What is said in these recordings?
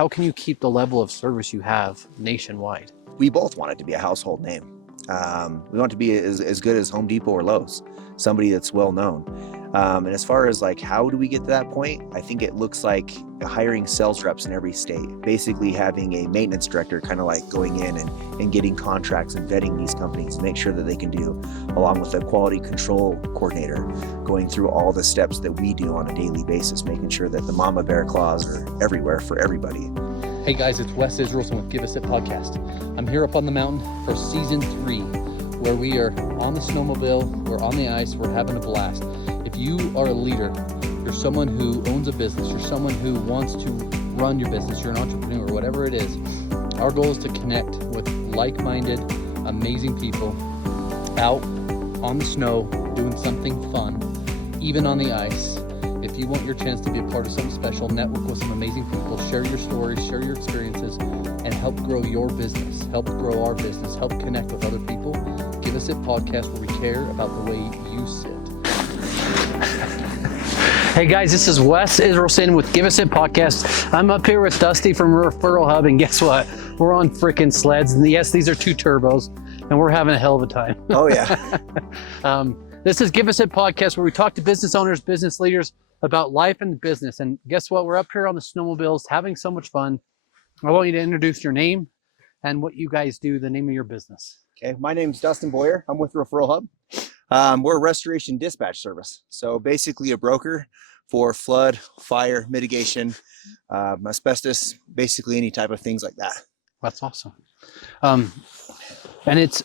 how can you keep the level of service you have nationwide? We both want it to be a household name. We want it to be as good as Home Depot or Lowe's, somebody that's well known. And as far as like, how do we get to that point? I think it looks like hiring sales reps in every state, basically having a maintenance director kind of like going in and getting contracts and vetting these companies to make sure that they can do, along with a quality control coordinator, going through all the steps that we do on a daily basis, making sure that the mama bear claws are everywhere for everybody. Hey guys, it's Wes Israelson with Give Us It Podcast. I'm here up on the mountain for season 3, where we are on the snowmobile, we're on the ice, we're having a blast. If you are a leader, you're someone who owns a business, you're someone who wants to run your business, you're an entrepreneur, whatever it is, our goal is to connect with like-minded, amazing people out on the snow, doing something fun, even on the ice. If you want your chance to be a part of something special, network with some amazing people, share your stories, share your experiences, and help grow your business, help grow our business, help connect with other people. Give Us It Podcast, where we care about the way you sit. Hey guys, this is Wes Israelson with Give Us It Podcast. I'm up here with Dusty from Referral Hub, and guess what? We're on freaking sleds, and yes, these are 2 turbos, and we're having a hell of a time. Oh yeah. This is Give Us It Podcast, where we talk to business owners, business leaders about life and business. And guess what? We're up here on the snowmobiles having so much fun. I want you to introduce your name and what you guys do, the name of your business. Okay, my name's Dustin Boyer. I'm with Referral Hub. We're a restoration dispatch service. So basically a broker for flood, fire mitigation, asbestos, basically any type of things like that. That's awesome. And it's,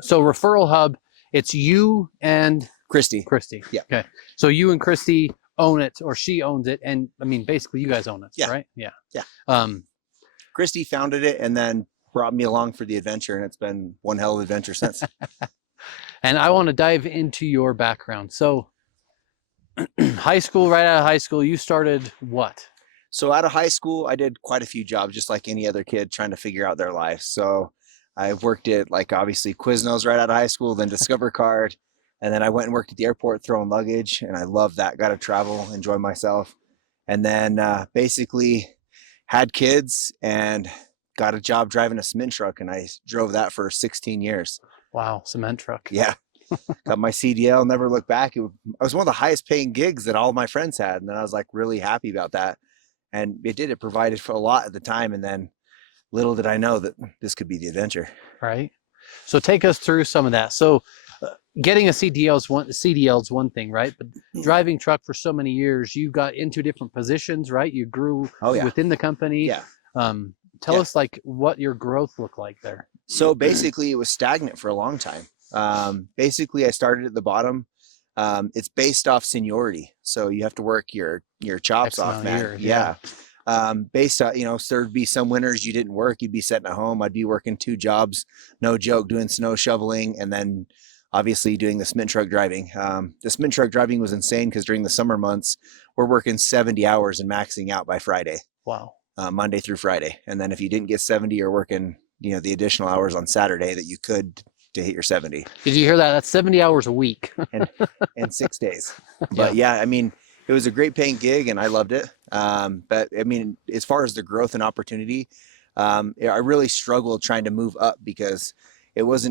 so Referral Hub, it's you and Christy. Yeah. Okay. So you and Christy own it, or she owns it. And I mean, basically you guys own it, yeah. Right? Yeah. Yeah. Christy founded it and then brought me along for the adventure, and it's been one hell of an adventure since. And I want to dive into your background. So high school, right out of high school, you started what? So out of high school, I did quite a few jobs, just like any other kid trying to figure out their life. So I worked at, like, obviously Quiznos right out of high school, then Discover Card. And then I went and worked at the airport throwing luggage, and I loved that. Got to travel, enjoy myself. And then basically had kids and got a job driving a cement truck, and I drove that for 16 years. Wow, cement truck. Yeah. Got my CDL, never looked back. I was one of the highest paying gigs that all my friends had. And then I was like really happy about that. And it provided for a lot at the time. And then little did I know that this could be the adventure. Right. So take us through some of that. So getting a CDL is one thing, right? But driving truck for so many years, you got into different positions, right? You grew within the company. Yeah. Tell us like what your growth looked like there. So basically it was stagnant for a long time. Basically I started at the bottom. It's based off seniority. So you have to work your chops off, man. Years, yeah. Based on, so there'd be some winters you didn't work, you'd be sitting at home. I'd be working 2 jobs, no joke, doing snow shoveling, and then obviously doing the cement truck driving. The cement truck driving was insane because during the summer months, we're working 70 hours and maxing out by Friday. Wow. Monday through Friday. And then if you didn't get 70, you're working, the additional hours on Saturday that you could to hit your 70. Did you hear that? That's 70 hours a week. and 6 days. But yeah, I mean, it was a great paying gig and I loved it. But I mean, as far as the growth and opportunity, I really struggled trying to move up because it was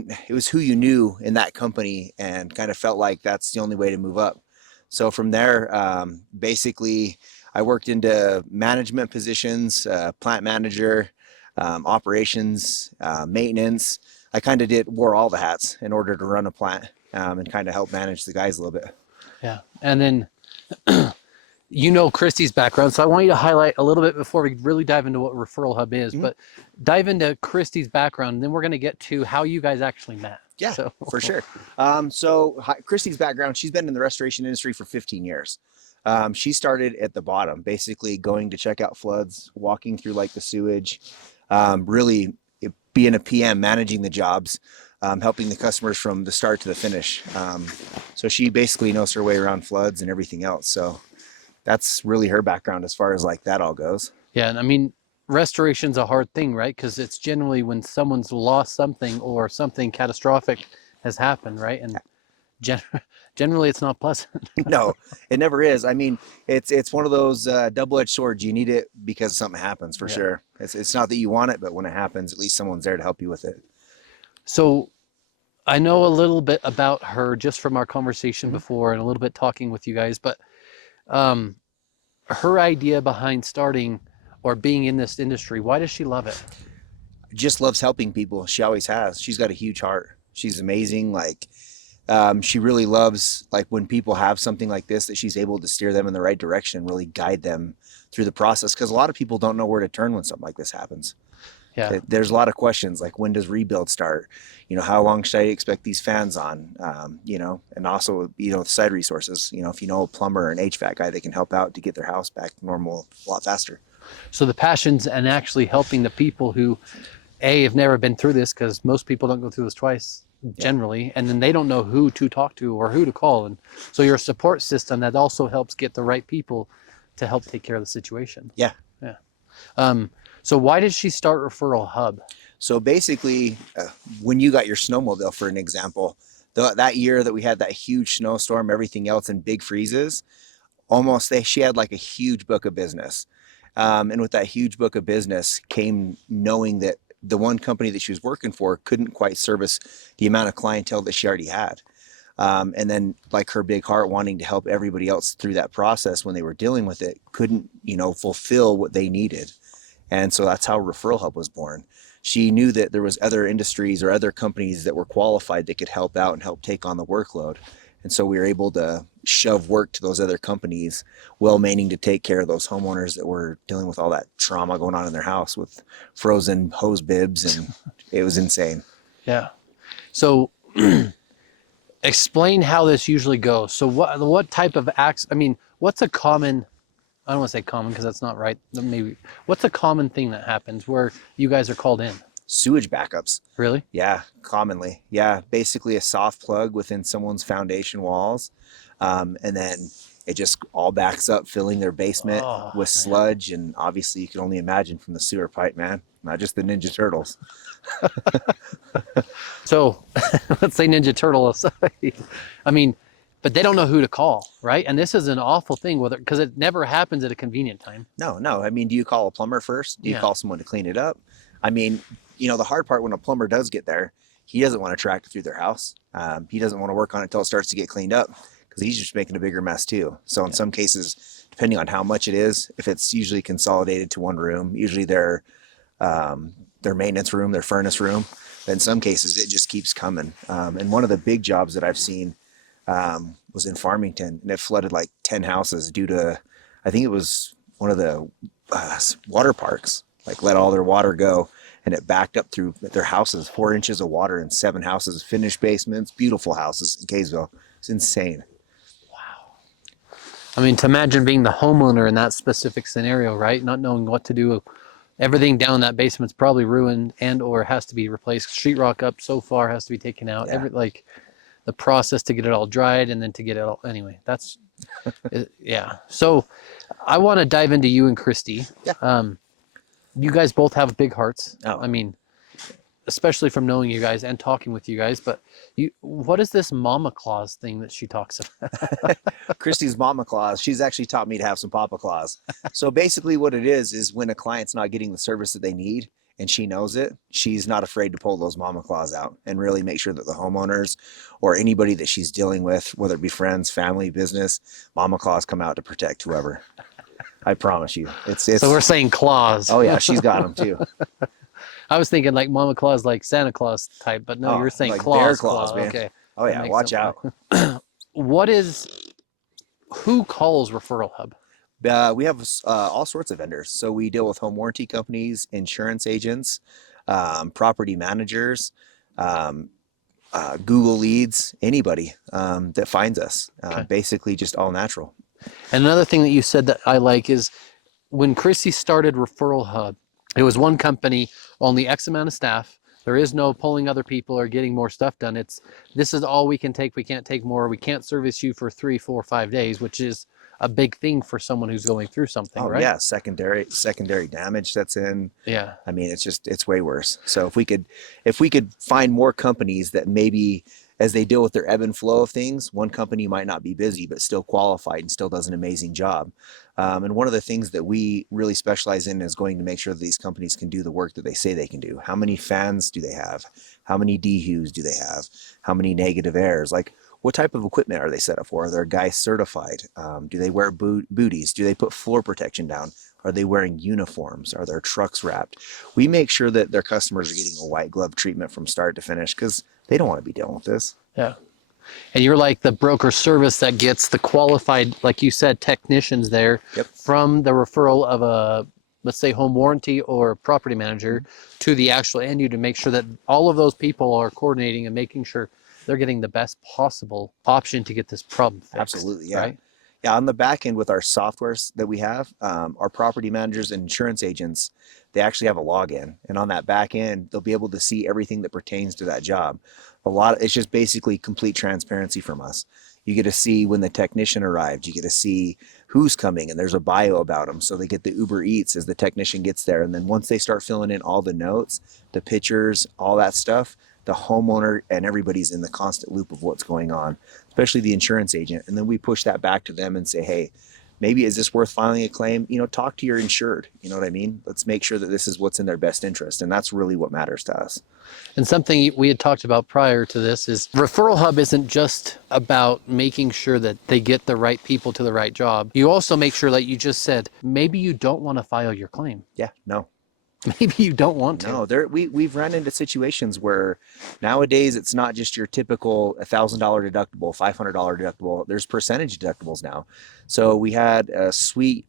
who you knew in that company and kind of felt like that's the only way to move up. So from there, basically I worked into management positions, plant manager, operations, maintenance. I kind of wore all the hats in order to run a plant and kind of help manage the guys a little bit. Yeah. And then, Christy's background. So I want you to highlight a little bit before we really dive into what Referral Hub is, but dive into Christy's background. And then we're going to get to how you guys actually met. Yeah, for sure. So Christy's background, she's been in the restoration industry for 15 years. She started at the bottom, basically going to check out floods, walking through like the sewage, really being a PM, managing the jobs, helping the customers from the start to the finish. So she basically knows her way around floods and everything else. So that's really her background as far as like that all goes. Yeah. And I mean, restoration's a hard thing, right? Because it's generally when someone's lost something or something catastrophic has happened, right? And Gen- generally it's not pleasant. No, it never is. I mean, it's one of those double-edged swords. You need it because something happens for sure. It's not that you want it, but when it happens, at least someone's there to help you with it. So I know a little bit about her just from our conversation before and a little bit talking with you guys, but her idea behind starting or being in this industry, why does she love it? Just loves helping people. She always has. She's got a huge heart. She's amazing. Like, she really loves, like, when people have something like this, that she's able to steer them in the right direction, really guide them through the process. Because a lot of people don't know where to turn when something like this happens. Yeah. There's a lot of questions, like, when does rebuild start? You know, how long should I expect these fans on? You know, and also, you know, the side resources. You know, if you know a plumber or an HVAC guy, they can help out to get their house back to normal a lot faster. So the passions and actually helping the people who, have never been through this, because most people don't go through this twice generally, and then they don't know who to talk to or who to call. And so you're a support system that also helps get the right people to help take care of the situation. Yeah. So why did she start Referral Hub? So basically, when you got your snowmobile, for an example, that year that we had that huge snowstorm, everything else and big freezes, she had like a huge book of business. And with that huge book of business came knowing that the one company that she was working for couldn't quite service the amount of clientele that she already had. And then, like, her big heart wanting to help everybody else through that process when they were dealing with it, couldn't, you know, fulfill what they needed. And so that's how Referral Hub was born. She knew that there was other industries or other companies that were qualified that could help out and help take on the workload. And so we were able to shove work to those other companies, well meaning to take care of those homeowners that were dealing with all that trauma going on in their house with frozen hose bibs, and it was insane. Yeah. So explain how this usually goes. So what type of acts, I mean, what's a common, I don't want to say common because that's not right. Maybe what's a common thing that happens where you guys are called in? Sewage backups. Really? Yeah, commonly. Yeah, basically a soft plug within someone's foundation walls. And then it just all backs up, filling their basement with sludge. And obviously you can only imagine from the sewer pipe, man, not just the Ninja Turtles. So let's say Ninja Turtle aside. I mean, but they don't know who to call, right? And this is an awful thing, because it never happens at a convenient time. No. I mean, do you call a plumber first? Do you call someone to clean it up? I mean, you know, the hard part when a plumber does get there, he doesn't want to track it through their house. He doesn't want to work on it until it starts to get cleaned up, because he's just making a bigger mess too. So in some cases, depending on how much it is, if it's usually consolidated to one room, usually their maintenance room, their furnace room, but in some cases it just keeps coming. And one of the big jobs that I've seen was in Farmington, and it flooded like 10 houses due to, I think it was one of the water parks, like let all their water go, and it backed up through their houses, 4 inches of water in 7 houses, finished basements, beautiful houses in Kaysville. It's insane. Wow. I mean, to imagine being the homeowner in that specific scenario, right? Not knowing what to do. Everything down that basement's probably ruined and or has to be replaced. Sheetrock up so far has to be taken out. Yeah. Like the process to get it all dried and then to get it all, anyway, that's, yeah. So I want to dive into you and Christy. Yeah. You guys both have big hearts. Oh. I mean, especially from knowing you guys and talking with you guys, but what is this mama claus thing that she talks about? Christy's mama claus. She's actually taught me to have some papa claus. So basically what it is when a client's not getting the service that they need and she knows it, she's not afraid to pull those mama claus out and really make sure that the homeowners or anybody that she's dealing with, whether it be friends, family, business, mama claus come out to protect whoever. I promise you. It's So we're saying claus. Oh yeah, she's got them too. I was thinking like Mama Claus, like Santa Claus type, but no, you're saying like claus. Bear Claus, man. Okay. Oh yeah, watch out. Who calls Referral Hub? We have all sorts of vendors. So we deal with home warranty companies, insurance agents, property managers, Google leads, anybody that finds us. Basically just all natural. And another thing that you said that I like is when Chrissy started Referral Hub, it was one company, only X amount of staff. There is no pulling other people or getting more stuff done. This is all we can take. We can't take more. We can't service you for 3, 4, 5 days, which is a big thing for someone who's going through something, right? Yeah, secondary damage that's in. Yeah. I mean, it's way worse. So if we could find more companies that maybe as they deal with their ebb and flow of things, one company might not be busy, but still qualified and still does an amazing job. And one of the things that we really specialize in is going to make sure that these companies can do the work that they say they can do. How many fans do they have? How many dehues do they have? How many negative airs? Like, what type of equipment are they set up for? Are their guys certified? Do they wear booties? Do they put floor protection down? Are they wearing uniforms? Are their trucks wrapped? We make sure that their customers are getting a white glove treatment from start to finish, because they don't want to be dealing with this. Yeah. And you're like the broker service that gets the qualified, like you said, technicians there. Yep. From the referral of a, let's say, home warranty or property manager to the actual end user, to make sure that all of those people are coordinating and making sure they're getting the best possible option to get this problem fixed. Absolutely, yeah. Right? Yeah, on the back end with our softwares that we have, our property managers and insurance agents, they actually have a login. And on that back end, they'll be able to see everything that pertains to that job. It's just basically complete transparency from us. You get to see when the technician arrived. You get to see who's coming, and there's a bio about them. So they get the Uber Eats as the technician gets there. And then once they start filling in all the notes, the pictures, all that stuff, the homeowner and everybody's in the constant loop of what's going on, especially the insurance agent. And then we push that back to them and say, hey, maybe is this worth filing a claim? Talk to your insured. You know what I mean? Let's make sure that this is what's in their best interest. And that's really what matters to us. And something we had talked about prior to this is Referral Hub isn't just about making sure that they get the right people to the right job. You also make sure, like you just said, maybe you don't want to file your claim. Yeah, no. Maybe you don't want to. No, we've run into situations where nowadays it's not just your typical $1,000 deductible, $500 deductible. There's percentage deductibles now. So we had a sweet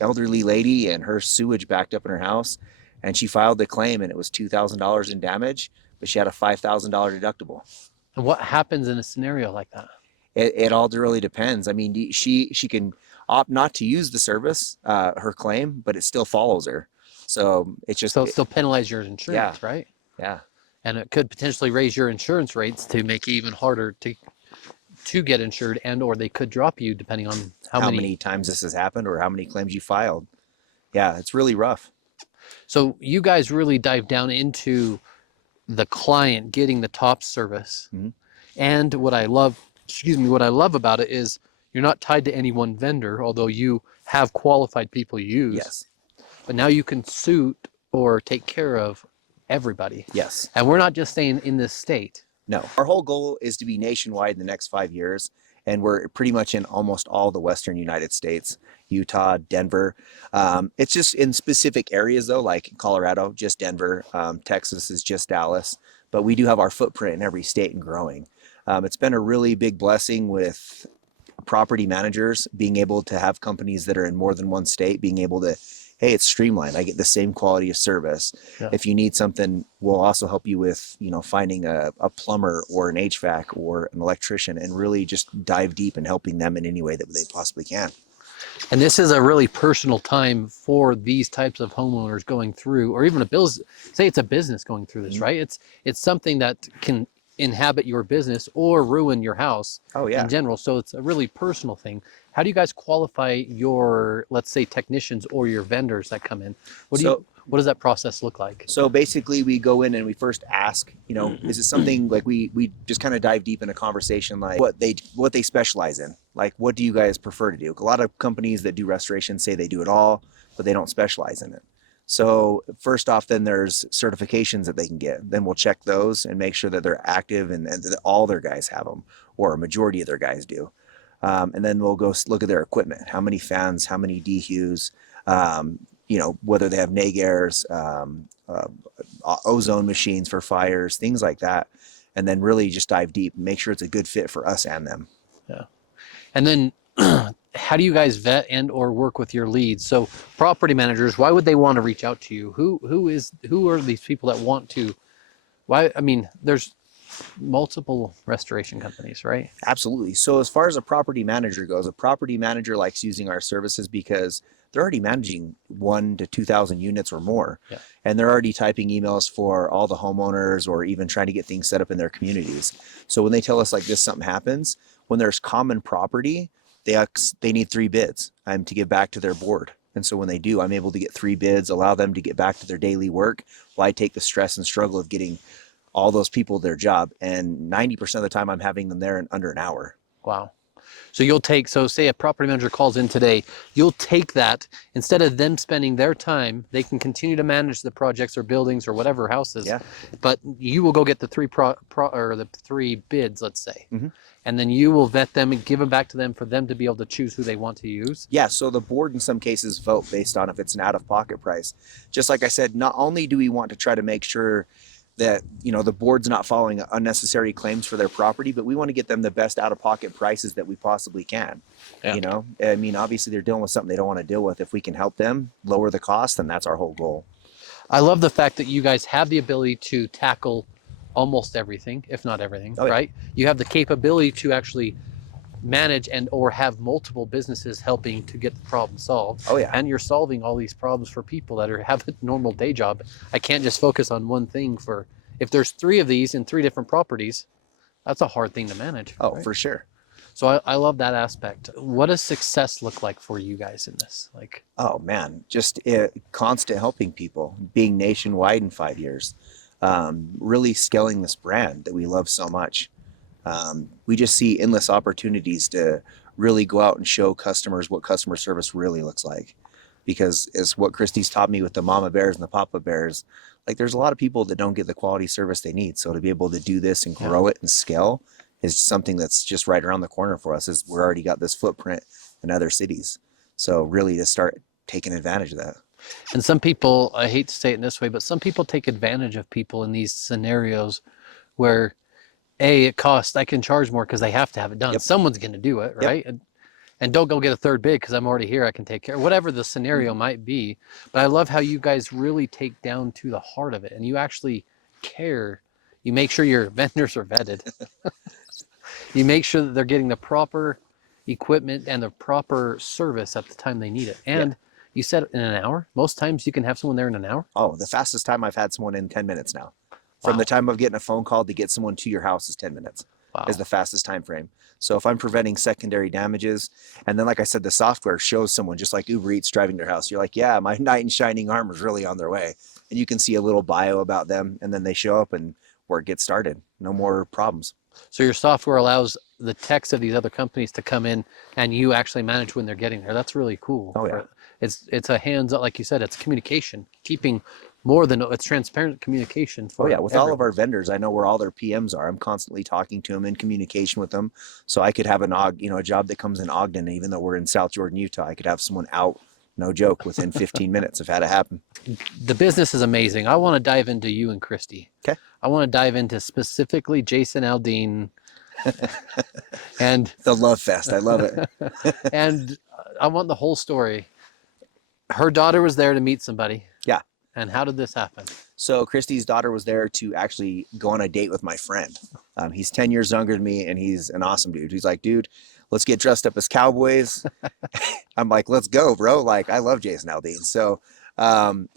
elderly lady and her sewage backed up in her house, and she filed the claim and it was $2,000 in damage, but she had a $5,000 deductible. And what happens in a scenario like that? It all really depends. I mean, she can opt not to use the service, her claim, but it still follows her. So it's just, so it still penalize your insurance, right? Yeah. And it could potentially raise your insurance rates to make it even harder to get insured, and or they could drop you depending on how many times this has happened or how many claims you filed. Yeah, it's really rough. So you guys really dive down into the client getting the top service. Mm-hmm. And what I love about it is you're not tied to any one vendor, although you have qualified people you use. Yes. But now you can suit or take care of everybody. Yes. And we're not just staying in this state. No. Our whole goal is to be nationwide in the next 5 years. And we're pretty much in almost all the Western United States, Utah, Denver. It's just in specific areas though, like Colorado, just Denver. Texas is just Dallas. But we do have our footprint in every state and growing. It's been a really big blessing with property managers being able to have companies that are in more than one state, being able to, hey, it's streamlined. I get the same quality of service. Yeah. If you need something, we'll also help you with, finding a plumber or an HVAC or an electrician, and really just dive deep in helping them in any way that they possibly can. And this is a really personal time for these types of homeowners going through, or even say it's a business going through this, mm-hmm. right? It's something that can inhabit your business or ruin your house in general. So it's a really personal thing. How do you guys qualify your, let's say, technicians or your vendors that come in? What does that process look like? So basically we go in and we first ask, is it something like we just kind of dive deep in a conversation, like what they specialize in, like what do you guys prefer to do? A lot of companies that do restoration say they do it all, but they don't specialize in it. So first off, then there's certifications that they can get. Then we'll check those and make sure that they're active and that all their guys have them, or a majority of their guys do. And then we'll go look at their equipment. How many fans, how many dehues, whether they have neg airs, ozone machines for fires, things like that. And then really just dive deep and make sure it's a good fit for us and them. Yeah. And then how do you guys vet and or work with your leads? So property managers, why would they want to reach out to you? Who are these people that want to, there's multiple restoration companies, right? Absolutely. So as far as a property manager goes, a property manager likes using our services because they're already managing 1,000 to 2,000 units or more. Yeah. And they're already typing emails for all the homeowners or even trying to get things set up in their communities. So when they tell us like this, something happens, when there's common property, they need 3 bids to give back to their board. And so when they do, I'm able to get 3 bids, allow them to get back to their daily work while I take the stress and struggle of getting all those people their job. And 90% of the time I'm having them there in under an hour. Wow. So you'll take, so say a property manager calls in today, you'll take that, instead of them spending their time, they can continue to manage the projects or buildings or whatever houses, Yeah. but you will go get the the three bids, let's say. Mm-hmm. And then you will vet them and give them back to them for them to be able to choose who they want to use. Yeah, so the board in some cases vote based on if it's an out-of-pocket price. Just like I said, not only do we want to try to make sure that, you know, the board's not following unnecessary claims for their property, but we want to get them the best out-of-pocket prices that we possibly can. Yeah. You know, I mean, obviously they're dealing with something they don't want to deal with. If we can help them lower the cost, then that's our whole goal. I love the fact that you guys have the ability to tackle almost everything, if not everything, Oh, yeah. right? You have the capability to actually manage and or have multiple businesses helping to get the problem solved. Oh, yeah. And you're solving all these problems for people that have a normal day job. I can't just focus on one thing. For if there's 3 of these in 3 different properties, that's a hard thing to manage. Oh, right? for sure. So I love that aspect. What does success look like for you guys in this? Like, oh man, just constant helping people, being nationwide in 5 years, really scaling this brand that we love so much. We just see endless opportunities to really go out and show customers what customer service really looks like, because it's what Christy's taught me with the mama bears and the papa bears. Like, there's a lot of people that don't get the quality service they need. So to be able to do this and grow it and scale is something that's just right around the corner for us. Is we're already got this footprint in other cities. So really to start taking advantage of that. and some people, I hate to say it in this way, but some people take advantage of people in these scenarios where it costs, I can charge more because they have to have it done. Yep. Someone's going to do it, Yep. right? And don't go get a third bid because I'm already here. I can take care, whatever the scenario might be. But I love how you guys really take down to the heart of it, and you actually care. You make sure your vendors are vetted. You make sure that they're getting the proper equipment and the proper service at the time they need it. And you said in an hour. Most times you can have someone there in an hour. Oh, the fastest time I've had someone in 10 minutes now. From the time of getting a phone call to get someone to your house is 10 minutes. Wow. Is the fastest time frame. So if I'm preventing secondary damages, and then like I said, the software shows someone just like Uber Eats driving their house. You're like, yeah, my knight in shining armor is really on their way. And you can see a little bio about them, and then they show up and work gets started. No more problems. So your software allows the techs of these other companies to come in, and you actually manage when they're getting there. That's really cool. Oh, yeah. It's a hands-on, like you said, it's communication, keeping more than, it's transparent communication. For Oh yeah, with all of our vendors, I know where all their PMs are. I'm constantly talking to them, in communication with them. So I could have a job that comes in Ogden, even though we're in South Jordan, Utah, I could have someone out, no joke, within 15 minutes if had it happen. The business is amazing. I want to dive into you and Christy. Okay. I want to dive into specifically Jason Aldean and The love fest. I love it. and I want the whole story. Her daughter was there to meet somebody. Yeah. And how did this happen? So Christy's daughter was there to actually go on a date with my friend. He's 10 years younger than me, and he's an awesome dude. He's like, dude, let's get dressed up as cowboys. I'm like, let's go, bro. Like, I love Jason Aldean. So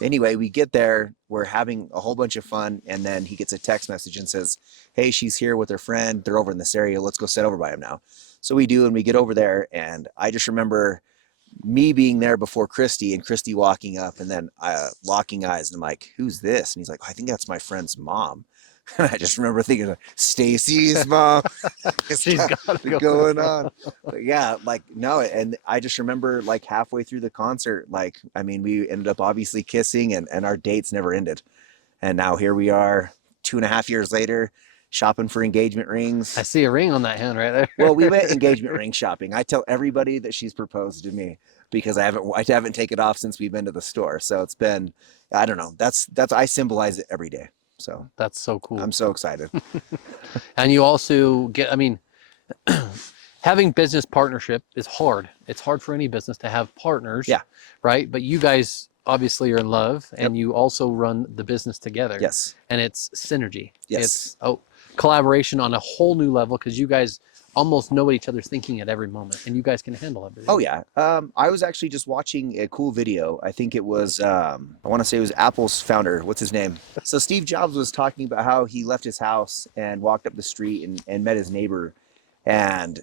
anyway, we get there, we're having a whole bunch of fun, and then he gets a text message and says, hey, she's here with her friend. They're over in this area. Let's go sit over by him now. So we do, and we get over there, and I just remember me being there before Christy, and Christy walking up, and then locking eyes, and I'm like, who's this? And he's like, I think that's my friend's mom. And I just remember thinking, Stacy's mom. She's got it going on. But yeah, like, no. And I just remember, like, halfway through the concert, like, I mean, we ended up obviously kissing, and our dates never ended. And now here we are 2.5 years later, shopping for engagement rings. I see a ring on that hand right there. Well, we went engagement ring shopping. I tell everybody that she's proposed to me because I haven't taken it off since we've been to the store. So it's been, I don't know. That's I symbolize it every day. So That's so cool. I'm so excited. And you also get, I mean, having business partnership is hard. It's hard for any business to have partners. Yeah. Right. But you guys obviously are in love, and you also run the business together. Yes. And it's synergy. Yes. It's collaboration on a whole new level, because you guys almost know what each other's thinking at every moment, and you guys can handle everything. Oh yeah. I was actually just watching a cool video. I think it was, I want to say it was Apple's founder. What's his name? So Steve Jobs was talking about how he left his house and walked up the street and met his neighbor. And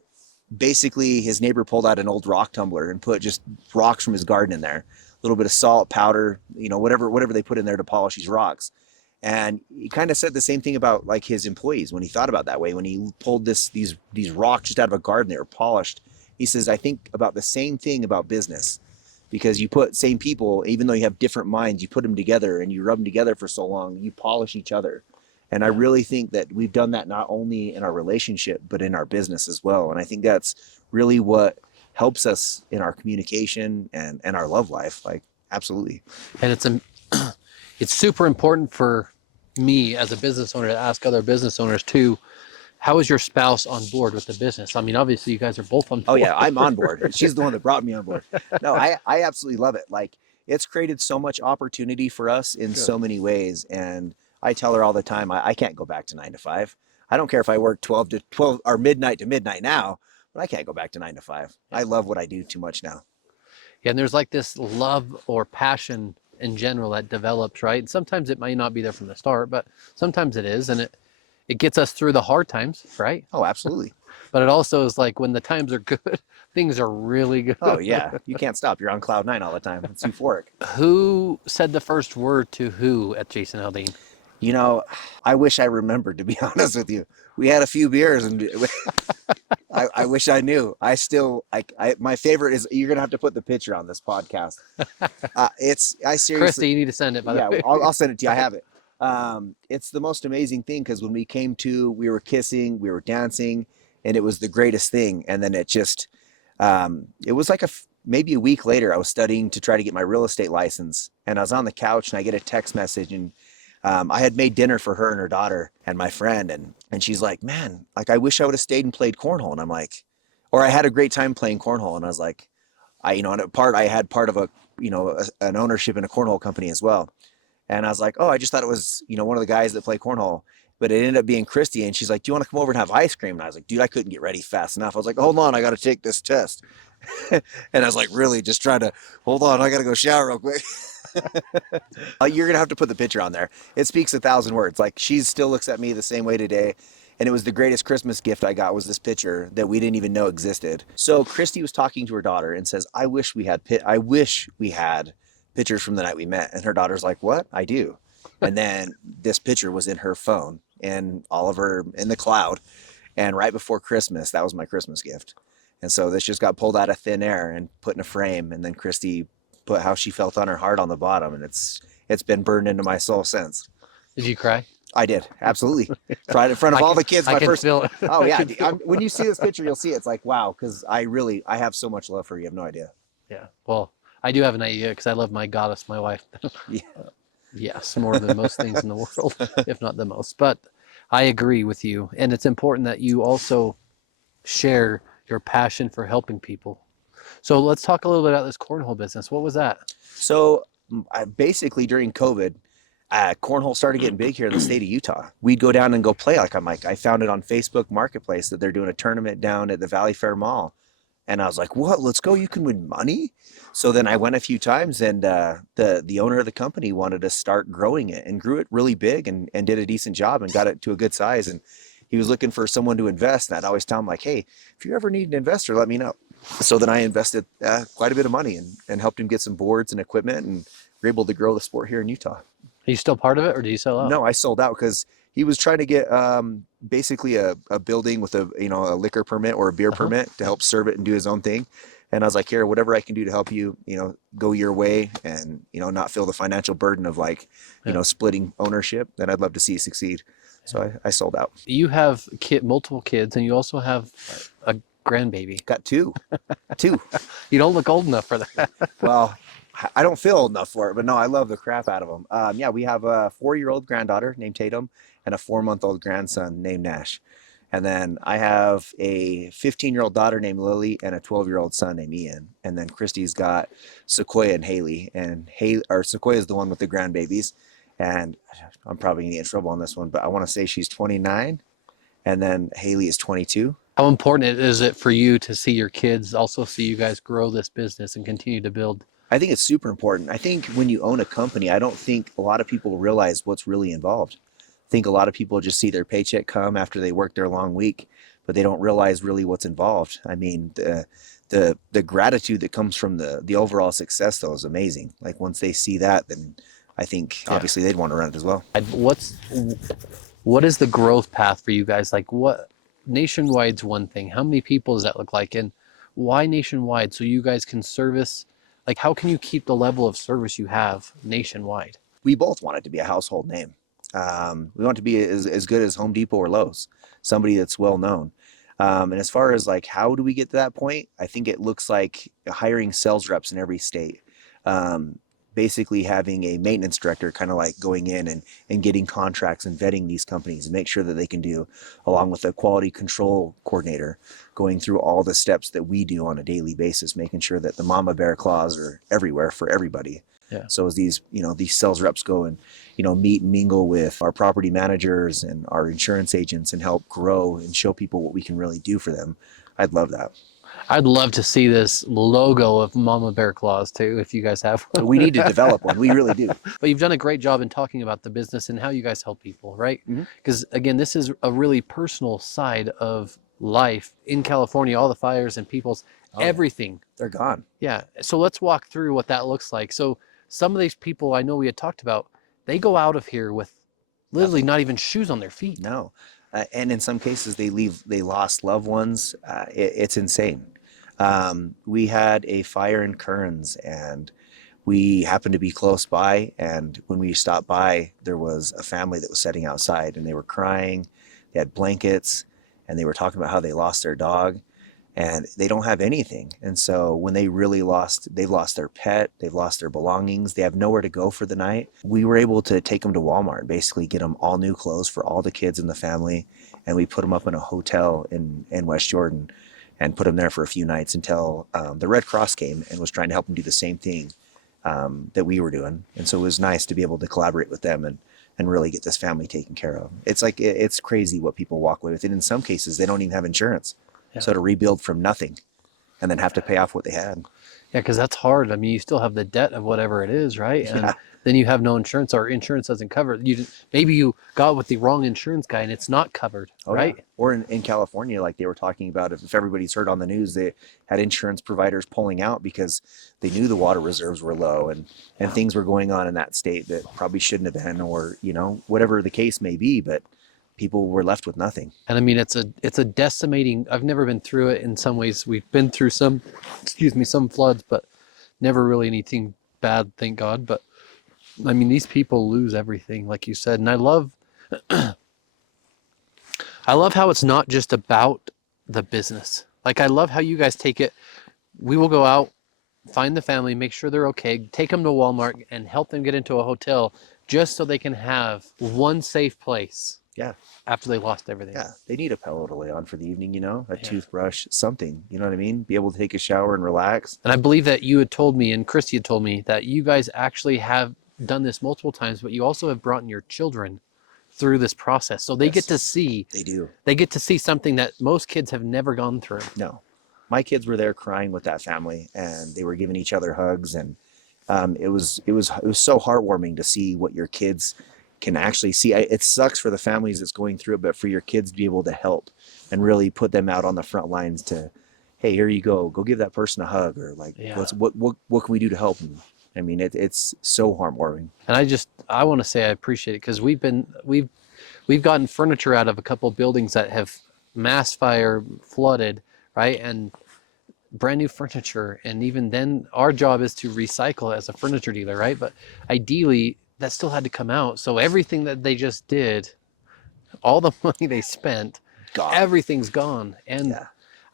basically his neighbor pulled out an old rock tumbler and put just rocks from his garden in there. A little bit of salt, powder, whatever they put in there to polish these rocks. And he kind of said the same thing about like his employees when he thought about that way, when he pulled these rocks just out of a garden that were polished. He says, I think about the same thing about business, because you put same people, even though you have different minds, you put them together and you rub them together for so long, you polish each other. And I really think that we've done that not only in our relationship, but in our business as well. And I think that's really what helps us in our communication and our love life. Like, absolutely. And it's super important for me as a business owner to ask other business owners too, how is your spouse on board with the business? I mean, obviously you guys are both on board. Oh yeah, I'm on board. She's the one that brought me on board. No, I absolutely love it. Like, it's created so much opportunity for us in so many ways. And I tell her all the time, I can't go back to 9 to 5. I don't care if I work 12 to 12 or midnight to midnight now, but I can't go back to 9 to 5. I love what I do too much now. Yeah, and there's like this love or passion in general that develops, right? And sometimes it might not be there from the start, but sometimes it is, and it gets us through the hard times, right? Oh, absolutely. But it also is like when the times are good, things are really good. Oh yeah, you can't stop. You're on cloud 9 all the time. It's euphoric. Who said the first word to who at Jason Aldean? You know, I wish I remembered, to be honest with you. We had a few beers and I wish I knew. I still, my favorite is, you're going to have to put the picture on this podcast. I seriously. Christy, you need to send it, by the way. I'll send it to you. I have it. It's the most amazing thing, because when we came to, we were kissing, we were dancing, and it was the greatest thing. And then it just, it was like maybe a week later, I was studying to try to get my real estate license, and I was on the couch and I get a text message, and I had made dinner for her and her daughter and my friend. And she's like, man, like, I wish I would have stayed and played cornhole. And I'm like, or I had a great time playing cornhole. And I was like, I had part of an ownership in a cornhole company as well. And I was like, oh, I just thought it was, one of the guys that play cornhole, but it ended up being Christy. And she's like, do you want to come over and have ice cream? And I was like, dude, I couldn't get ready fast enough. I was like, hold on, I got to take this test. And I was like, really just trying to hold on. I got to go shower real quick. You're going to have to put the picture on there. It speaks 1,000 words. Like, she still looks at me the same way today. And it was the greatest Christmas gift I got, was this picture that we didn't even know existed. So Christy was talking to her daughter and says, I wish we had pictures from the night we met. And her daughter's like, what? I do. And then this picture was in her phone and Oliver in the cloud. And right before Christmas, that was my Christmas gift. And so this just got pulled out of thin air and put in a frame. And then Christy put how she felt on her heart on the bottom. And it's been burned into my soul since. Did you cry? I did. Absolutely. Tried in front of all the kids. Feel it. Oh yeah. When you see this picture, you'll see it. It's like, wow. Cause I have so much love for you. You have no idea. Yeah. Well, I do have an idea, because I love my goddess, my wife. Yeah. Yes, more than most things in the world, if not the most. But I agree with you. And it's important that you also share your passion for helping people. So let's talk a little bit about this cornhole business. What was that? So basically during COVID, cornhole started getting big here in the state of Utah. We'd go down and go play. I found it on Facebook Marketplace that they're doing a tournament down at the Valley Fair Mall. And I was like, what? Let's go. You can win money. So then I went a few times, and the owner of the company wanted to start growing it, and grew it really big, and did a decent job and got it to a good size. And he was looking for someone to invest. And I'd always tell him, like, hey, if you ever need an investor, let me know. So then I invested quite a bit of money and helped him get some boards and equipment, and were able to grow the sport here in Utah. Are you still part of it, or do you sell out? No, I sold out, because he was trying to get basically a building with a liquor permit or a beer permit to help serve it and do his own thing. And I was like, here, whatever I can do to help you, go your way, and, not feel the financial burden of splitting ownership, then I'd love to see you succeed. So I sold out. You have multiple kids, and you also have a grandbaby. Got two. You don't look old enough for that. Well, I don't feel old enough for it, but no, I love the crap out of them. Yeah, we have a 4-year-old granddaughter named Tatum and a 4-month-old grandson named Nash. And then I have a 15-year-old daughter named Lily and a 12-year-old son named Ian. And then Christy's got Sequoia and Haley. And Sequoia is the one with the grandbabies. And I'm probably going to get in trouble on this one, but I want to say she's 29. And then Haley is 22. How important is it for you to see your kids also see you guys grow this business and continue to build? I think it's super important. I think when you own a company, I don't think a lot of people realize what's really involved. I think a lot of people just see their paycheck come after they work their long week, but they don't realize really what's involved. I mean, the gratitude that comes from the overall success, though, is amazing. Like, once they see that, then I think obviously they'd want to run it as well. What is the growth path for you guys? Like, what nationwide's one thing. How many people does that look like? And why nationwide? So you guys can service, like, how can you keep the level of service you have nationwide? We both want it to be a household name. We want it to be as good as Home Depot or Lowe's, somebody that's well known. And as far as like, how do we get to that point? I think it looks like hiring sales reps in every state. Basically having a maintenance director kind of like going in and getting contracts and vetting these companies and make sure that they can do, along with a quality control coordinator, going through all the steps that we do on a daily basis, making sure that the mama bear claws are everywhere for everybody. Yeah. So as these sales reps go and, meet and mingle with our property managers and our insurance agents and help grow and show people what we can really do for them, I'd love that. I'd love to see this logo of Mama Bear Claws too, if you guys have one. We need to develop one. We really do. But you've done a great job in talking about the business and how you guys help people, right? Mm-hmm. Because again, this is a really personal side of life in California, all the fires and people's everything. They're gone. Yeah. So let's walk through what that looks like. So some of these people I know we had talked about, they go out of here with literally not even shoes on their feet. No. And in some cases they lost loved ones. It's insane. We had a fire in Kearns and we happened to be close by. And when we stopped by, there was a family that was sitting outside and they were crying. They had blankets and they were talking about how they lost their dog and they don't have anything. And so when they've lost their pet, they've lost their belongings, they have nowhere to go for the night. We were able to take them to Walmart and basically get them all new clothes for all the kids in the family. And we put them up in a hotel in West Jordan and put them there for a few nights until the Red Cross came and was trying to help them do the same thing that we were doing. And so it was nice to be able to collaborate with them and really get this family taken care of. It's like, it's crazy what people walk away with. And in some cases, they don't even have insurance. Yeah. So to rebuild from nothing and then have to pay off what they had. Yeah, because that's hard. I mean, you still have the debt of whatever it is, right? And then you have no insurance or insurance doesn't cover it. Maybe you got with the wrong insurance guy and it's not covered, right? Yeah. Or in California, like they were talking about, if everybody's heard on the news, they had insurance providers pulling out because they knew the water reserves were low and things were going on in that state that probably shouldn't have been, or, whatever the case may be, but people were left with nothing. And I mean, it's a decimating, I've never been through it in some ways. We've been through some floods, but never really anything bad, thank God. But I mean, these people lose everything, like you said. And I love how it's not just about the business. Like, I love how you guys take it. We will go out, find the family, make sure they're okay, take them to Walmart and help them get into a hotel just so they can have one safe place. Yeah. After they lost everything. Yeah. They need a pillow to lay on for the evening, a toothbrush, something, you know what I mean? Be able to take a shower and relax. And I believe that you had told me, and Christy had told me, that you guys actually have done this multiple times, but you also have brought in your children through this process. So they get to see. They do. They get to see something that most kids have never gone through. No. My kids were there crying with that family and they were giving each other hugs. And it was so heartwarming to see what your kids can actually see. It sucks for the families that's going through it, but for your kids to be able to help and really put them out on the front lines to, hey, here you go give that person a hug, or like, what can we do to help them? I mean, it's so heartwarming. And I want to say I appreciate it, because we've gotten furniture out of a couple of buildings that have mass fire flooded, right? And brand new furniture. And even then our job is to recycle as a furniture dealer, right? But ideally that still had to come out. So everything that they just did, all the money they spent, everything's gone. And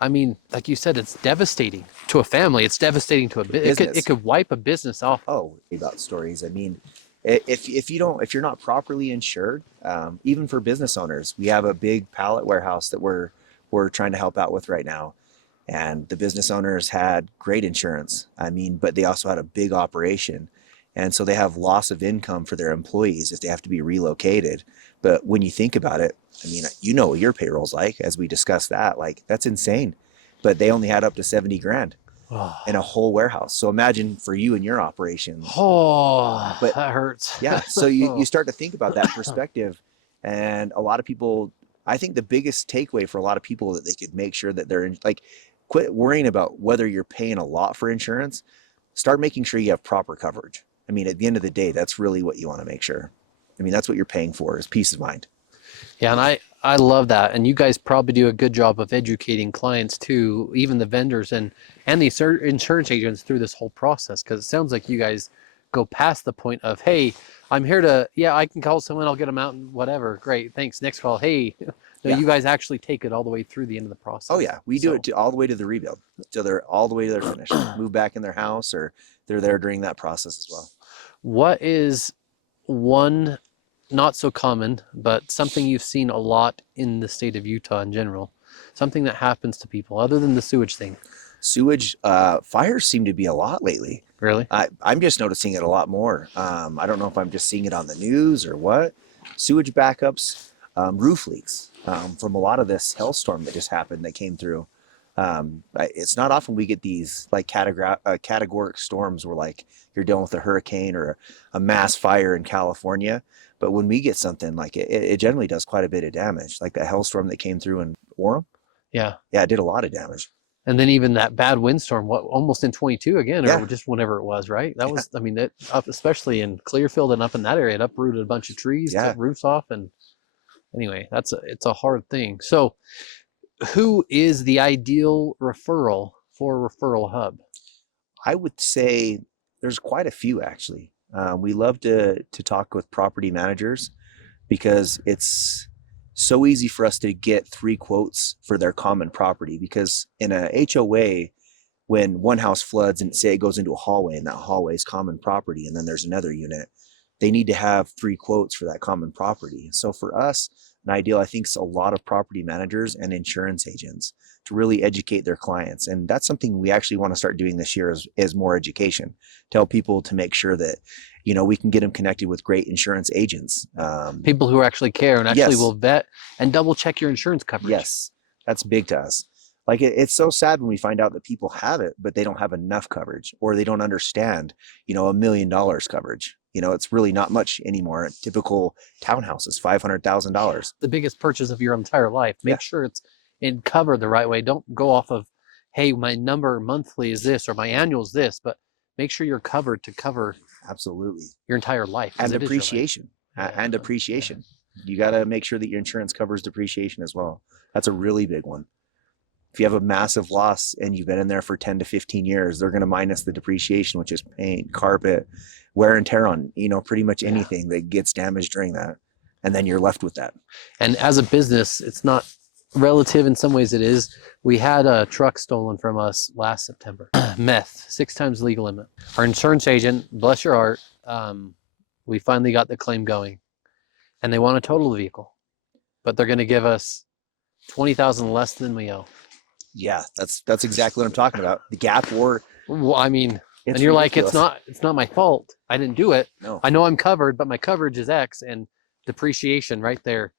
I mean, like you said, it's devastating to a family. It's devastating to a business. It could wipe a business off. Oh, about stories. I mean, if you're not properly insured, even for business owners, we have a big pallet warehouse that we're trying to help out with right now. And the business owners had great insurance. I mean, but they also had a big operation. And so they have loss of income for their employees if they have to be relocated. But when you think about it, I mean, what your payroll's like, as we discussed that, like, that's insane. But they only had up to 70 grand in a whole warehouse. So imagine for you and your operation. Oh, but that hurts. Yeah. So you start to think about that perspective. And a lot of people, I think the biggest takeaway for a lot of people, that they could make sure that they're quit worrying about whether you're paying a lot for insurance. Start making sure you have proper coverage. I mean, at the end of the day, that's really what you want to make sure. I mean, that's what you're paying for, is peace of mind. Yeah, and I love that. And you guys probably do a good job of educating clients too, even the vendors and the insurance agents through this whole process. Because it sounds like you guys go past the point of, hey, I'm here to, yeah, I can call someone, I'll get them out and whatever. Great, thanks. Next call. Hey, no, Yeah. you guys actually take it all the way through the end of the process. Oh yeah, we do it all the way to the rebuild. So they're all the way to their finish. Move back in their house, or they're there during that process as well. What is one not so common, but something you've seen a lot in the state of Utah in general, something that happens to people other than the sewage thing? Sewage, fires seem to be a lot lately. Really? I'm just noticing it a lot more. I don't know if I'm just seeing it on the news or what. Sewage backups, roof leaks from a lot of this hailstorm that just happened that came through. It's not often we get these like categoric storms where like you're dealing with a hurricane or a mass fire in California. But when we get something like it generally does quite a bit of damage, like that hailstorm that came through in Orem. Yeah. Yeah, it did a lot of damage. And then even that bad windstorm, what, almost in 22 again, or Yeah. just whenever it was, right? That was, I mean, that up, especially in Clearfield and up in that area, it uprooted a bunch of trees, Yeah. took roofs off. And anyway, it's a hard thing. So who is the ideal referral for Referral Hub? I would say there's quite a few actually. We love to talk with property managers because it's so easy for us to get 3 quotes for their common property. Because in a HOA, when one house floods and say it goes into a hallway and that hallway is common property, and then there's another unit, they need to have 3 quotes for that common property. So for us, an ideal, I think, is a lot of property managers and insurance agents to really educate their clients. And that's something we actually want to start doing this year is more education. Tell people to make sure that, you know, we can get them connected with great insurance agents. People who actually care and actually Yes. will vet and double check your insurance coverage. Yes, that's big to us. Like it's so sad when we find out that people have it, but they don't have enough coverage, or they don't understand, you know, $1 million coverage. You know, it's really not much anymore. A typical townhouse is $500,000. The biggest purchase of your entire life. Make Yeah. sure it's covered the right way. Don't go off of, hey, my number monthly is this or my annual is this, but make sure you're covered to cover Absolutely. your entire life. 'cause And it is your life. depreciation. Yeah. And depreciation. You got to make sure that your insurance covers depreciation as well. That's a really big one. If you have a massive loss and you've been in there for 10 to 15 years, they're going to minus the depreciation, which is paint, carpet, wear and tear on, you know, pretty much anything that gets damaged during that. And then you're left with that. And as a business, it's not relative. In some ways it is. We had a truck stolen from us last September. Meth, 6 times legal limit. Our insurance agent, bless your heart, we finally got the claim going. And they want to total the vehicle. But they're going to give us $20,000 less than we owe. Yeah, that's exactly what I'm talking about. The gap, or Well, I mean, it's and you're ridiculous. like, it's not my fault. I didn't do it. No. I know I'm covered, but my coverage is X, and depreciation right there.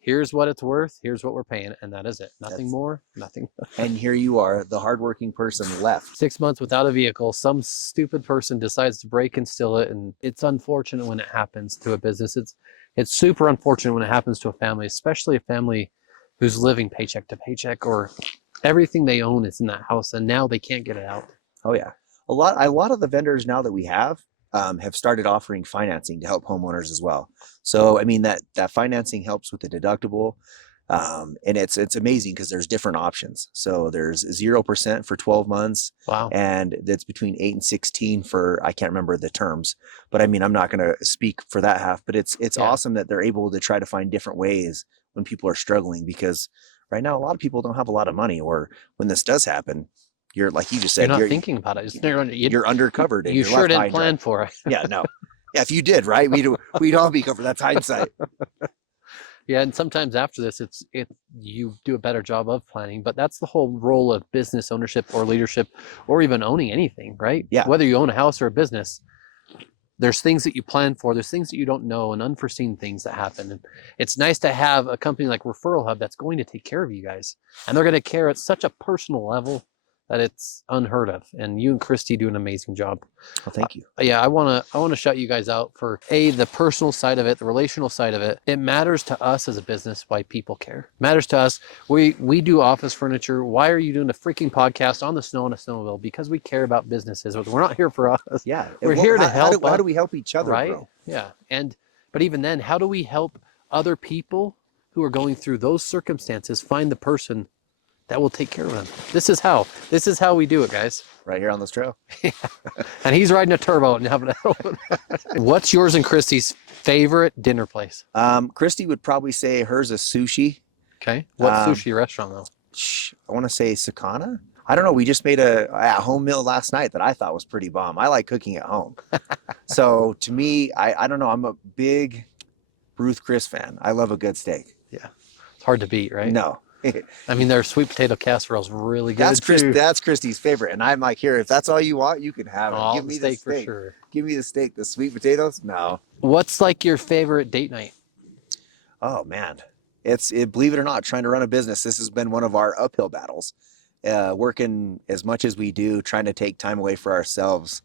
Here's what it's worth. Here's what we're paying. And that is it. Nothing That's- more, nothing. And here you are, the hardworking person left. 6 months without a vehicle. Some stupid person decides to break and steal it. And it's unfortunate when it happens to a business. It's super unfortunate when it happens to a family, especially a family who's living paycheck to paycheck, or everything they own is in that house and now they can't get it out. Oh yeah. A lot of the vendors now that we have started offering financing to help homeowners as well. So I mean that financing helps with the deductible, and it's amazing because there's different options. So there's 0% for 12 months, Wow. and that's between 8 and 16 for, I can't remember the terms, but I mean I'm not going to speak for that half. But it's Yeah. awesome that they're able to try to find different ways when people are struggling, because right now a lot of people don't have a lot of money, or when this does happen, you're like you just said, You're not thinking about it. you're undercovered. And You you're sure left high didn't and dry. plan for it. Yeah, no. Yeah, if you did, right, we'd all be covered. That's hindsight. Yeah, and sometimes after this, you do a better job of planning. But that's the whole role of business ownership or leadership, or even owning anything, right? Yeah. Whether you own a house or a business, there's things that you plan for. There's things that you don't know, and unforeseen things that happen. And it's nice to have a company like Referral Hub that's going to take care of you guys, and they're going to care at such a personal level that it's unheard of. And you and Christy do an amazing job. Well, thank you. Yeah, I want to shout you guys out for the personal side of it, the relational side of it. It matters to us as a business why people care. It matters to us. We do office furniture. Why are you doing a freaking podcast on the snow and a snowmobile? Because we care about businesses. We're not here for us. Yeah, we're here to help. How do we help each other, right? bro? Yeah, but even then, how do we help other people who are going through those circumstances find the person that will take care of them? This is how we do it, guys. Right here on this trail. Yeah. And he's riding a turbo and having a What's yours and Christy's favorite dinner place? Christy would probably say hers is sushi. Okay. What sushi restaurant though? I want to say Sakana. I don't know. We just made a at-home meal last night that I thought was pretty bomb. I like cooking at home. So to me, I don't know. I'm a big Ruth Chris fan. I love a good steak. Yeah. It's hard to beat, right? No. I mean, their sweet potato casserole is really good. That's Christy's favorite. And I'm like, here, if that's all you want, you can have it. Oh, Give me the steak. For sure. Give me the steak. The sweet potatoes? No. What's like your favorite date night? Oh, man. Believe it or not, trying to run a business, this has been one of our uphill battles. Working as much as we do, trying to take time away for ourselves.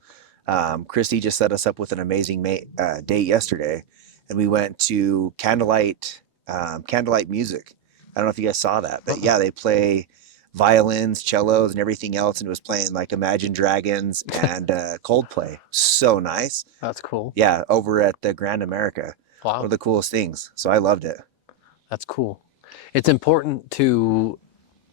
Christy just set us up with an amazing date yesterday, and we went to candlelight music. I don't know if you guys saw that, but yeah, they play violins, cellos, and everything else, and it was playing like Imagine Dragons and Coldplay. So nice. That's cool. Yeah, over at the Grand America. Wow. One of the coolest things. So I loved it. That's cool. It's important to,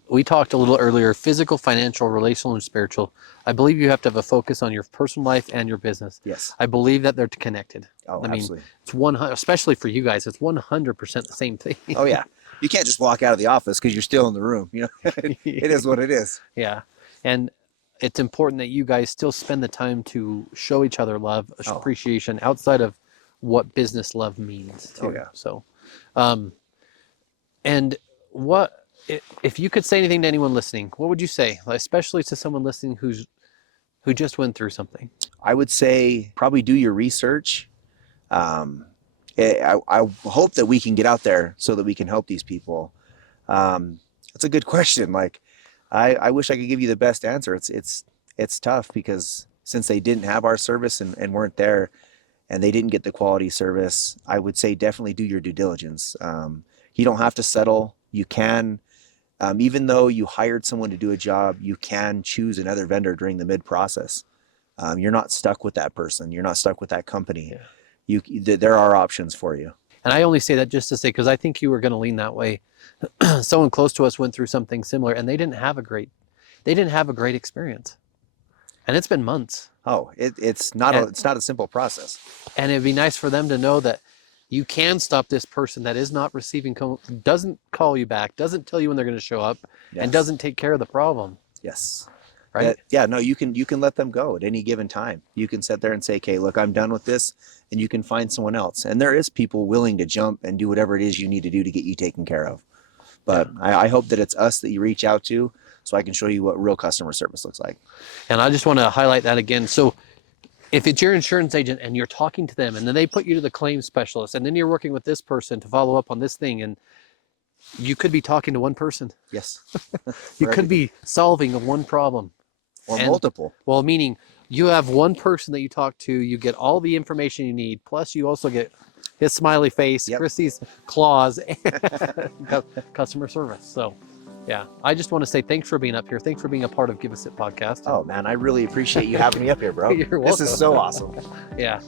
we talked a little earlier, physical, financial, relational, and spiritual. I believe you have to have a focus on your personal life and your business. Yes. I believe that they're connected. Oh, I mean, absolutely. it's 100, especially for you guys, it's 100% the same thing. Oh yeah. You can't just walk out of the office because you're still in the room. You know, it is what it is. Yeah. And it's important that you guys still spend the time to show each other love, appreciation outside of what business love means too. Oh, yeah. So, and what, if you could say anything to anyone listening, what would you say, especially to someone listening who just went through something? I would say probably do your research. I hope that we can get out there so that we can help these people. That's a good question. Like, I wish I could give you the best answer. It's tough because since they didn't have our service and weren't there, and they didn't get the quality service, I would say definitely do your due diligence. You don't have to settle. You can, even though you hired someone to do a job, you can choose another vendor during the mid-process. You're not stuck with that person. You're not stuck with that company. Yeah. There are options for you. And I only say that just to say, because I think you were going to lean that way. Someone close to us went through something similar, and they didn't have a great experience. And it's been months. Oh, it's not a simple process. And it'd be nice for them to know that you can stop this person that is not receiving, doesn't call you back, doesn't tell you when they're going to show up, yes, and doesn't take care of the problem. Yes. Right? Yeah, no, you can let them go at any given time. You can sit there and say, okay, look, I'm done with this, and you can find someone else. And there is people willing to jump and do whatever it is you need to do to get you taken care of. But yeah. I hope that it's us that you reach out to so I can show you what real customer service looks like. And I just want to highlight that again. So if it's your insurance agent and you're talking to them and then they put you to the claims specialist and then you're working with this person to follow up on this thing, and you could be talking to one person. Yes. You could be solving one problem. Or multiple. Well, meaning you have one person that you talk to, you get all the information you need, plus you also get his smiley face, yep, Christy's claws, and customer service. So yeah, I just want to say thanks for being up here. Thanks for being a part of Give a Sip podcast. Oh man, I really appreciate you having me up here, bro. You're welcome. This is so awesome. Yeah.